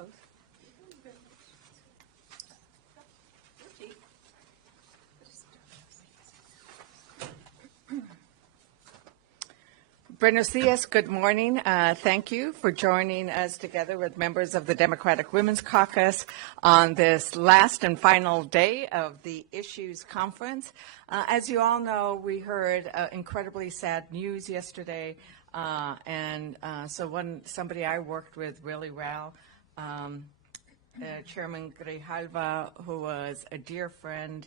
close. Buenos dias, good morning. Thank you for joining us together with members of the Democratic Women's Caucus on this last and final day of the Issues Conference. As you all know, we heard incredibly sad news yesterday, so somebody I worked with, really, Raul, Chairman Grijalva, who was a dear friend,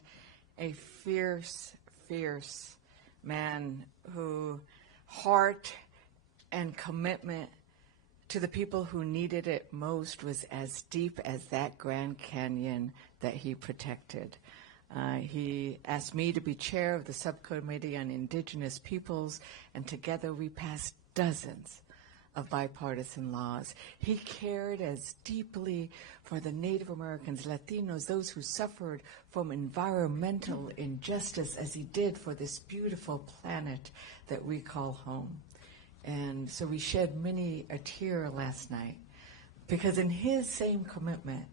a fierce, fierce man who heart and commitment to the people who needed it most was as deep as that Grand Canyon that he protected. He asked me to be chair of the subcommittee on Indigenous Peoples, and together we passed dozens of bipartisan laws. He cared as deeply for the Native Americans, Latinos, those who suffered from environmental injustice as he did for this beautiful planet that we call home. And so we shed many a tear last night, because in his same commitment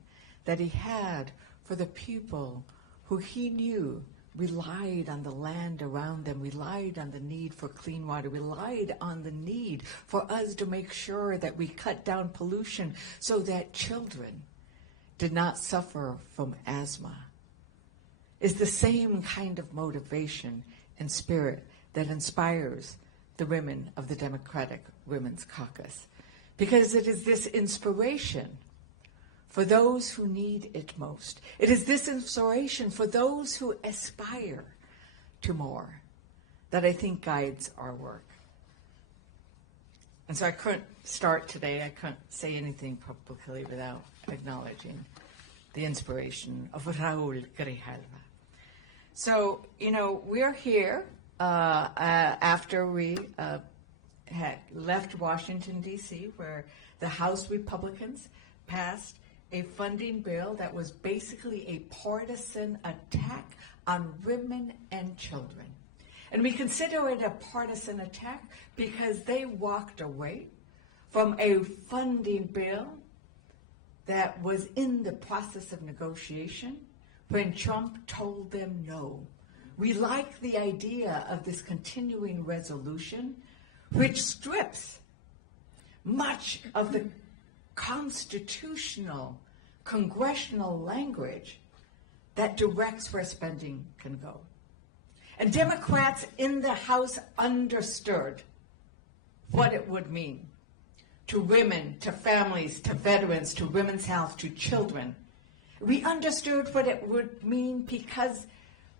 that he had for the people who he knew relied on the land around them, relied on the need for clean water, relied on the need for us to make sure that we cut down pollution so that children did not suffer from asthma, is the same kind of motivation and spirit that inspires the women of the Democratic Women's Caucus. Because it is this inspiration for those who need it most. It is this inspiration for those who aspire to more that I think guides our work. And so I couldn't start today, I couldn't say anything publicly without acknowledging the inspiration of Raul Grijalva. So, we're here after we had left Washington, D.C., where the House Republicans passed a funding bill that was basically a partisan attack on women and children. And we consider it a partisan attack because they walked away from a funding bill that was in the process of negotiation when Trump told them no. We like the idea of this continuing resolution, which strips much of the constitutional, congressional language that directs where spending can go. And Democrats in the House understood what it would mean to women, to families, to veterans, to women's health, to children. We understood what it would mean because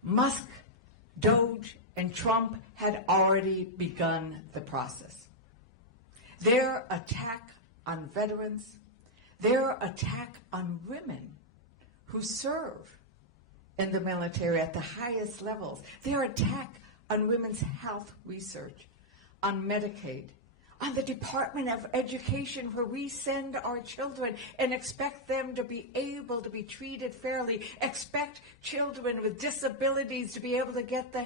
Musk, Doge, and Trump had already begun the process. Their attack on veterans, their attack on women who serve in the military at the highest levels, their attack on women's health research, on Medicaid, on the Department of Education, where we send our children and expect them to be able to be treated fairly, expect children with disabilities to be able to get the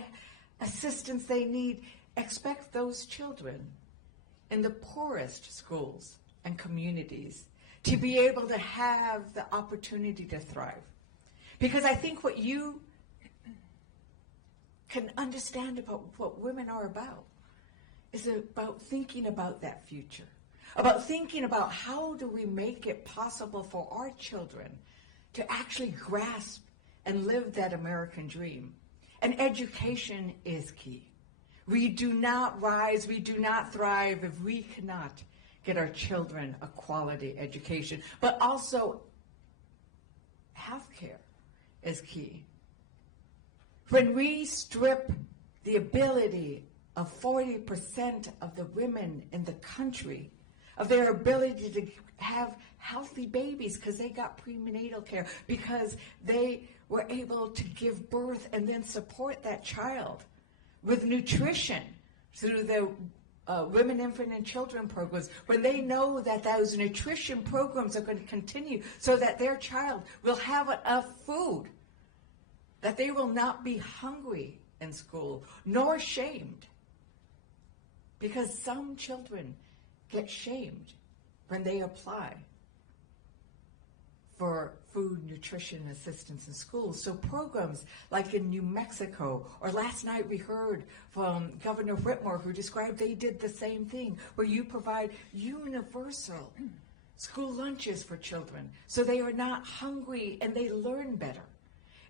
assistance they need, expect those children in the poorest schools and communities to be able to have the opportunity to thrive. Because I think what you can understand about what women are about is about thinking about that future, about thinking about how do we make it possible for our children to actually grasp and live that American dream. And education is key. We do not rise, we do not thrive if we cannot get our children a quality education. But also, healthcare is key. When we strip the ability of 40% of the women in the country of their ability to have healthy babies because they got prenatal care, because they were able to give birth and then support that child with nutrition through the Women, Infant, and Children programs, when they know that those nutrition programs are going to continue so that their child will have enough food, that they will not be hungry in school, nor shamed. Because some children get shamed when they apply for food nutrition assistance in schools. So programs like in New Mexico, or last night we heard from Governor Whitmore, who described they did the same thing, where you provide universal school lunches for children so they are not hungry and they learn better.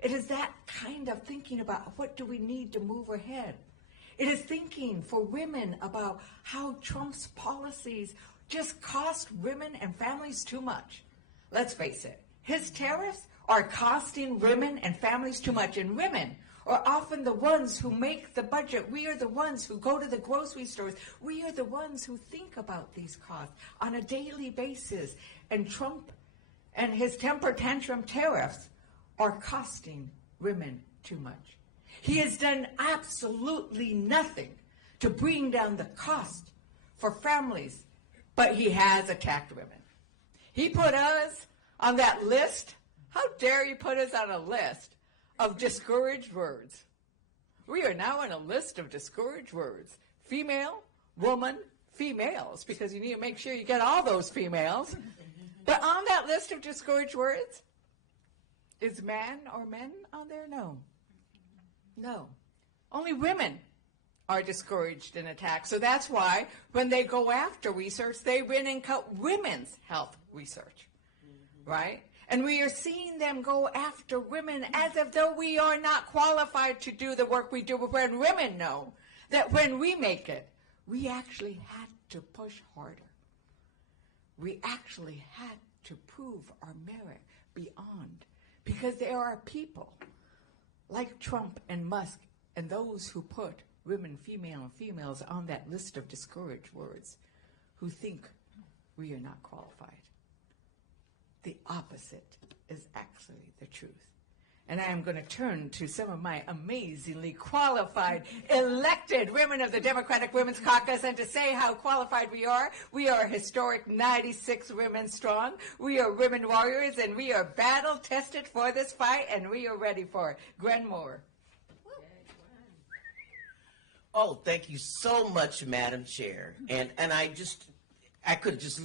It is that kind of thinking about what do we need to move ahead. It is thinking for women about how Trump's policies just cost women and families too much. Let's face it, his tariffs are costing women and families too much, and women are often the ones who make the budget. We are the ones who go to the grocery stores. We are the ones who think about these costs on a daily basis, and Trump and his temper tantrum tariffs are costing women too much. He has done absolutely nothing to bring down the cost for families, but he has attacked women. He put us on that list. How dare you put us on a list of discouraged words? We are now on a list of discouraged words. Female, woman, females, because you need to make sure you get all those females. But on that list of discouraged words, is man or men on there? No. No. Only women are discouraged and attacked. So that's why when they go after research, they win and cut women's health research, right? And we are seeing them go after women as if though we are not qualified to do the work we do, when women know that when we make it, we actually had to push harder. We actually had to prove our merit beyond, because there are people like Trump and Musk and those who put women, female, and females on that list of discouraged words who think we are not qualified. The opposite is actually the truth. And I am going to turn to some of my amazingly qualified, elected women of the Democratic Women's Caucus, and to say how qualified we are. We are a historic 96 women strong. We are women warriors, and we are battle-tested for this fight, and we are ready for it. Gwen Moore. Oh, thank you so much, Madam Chair. And I could just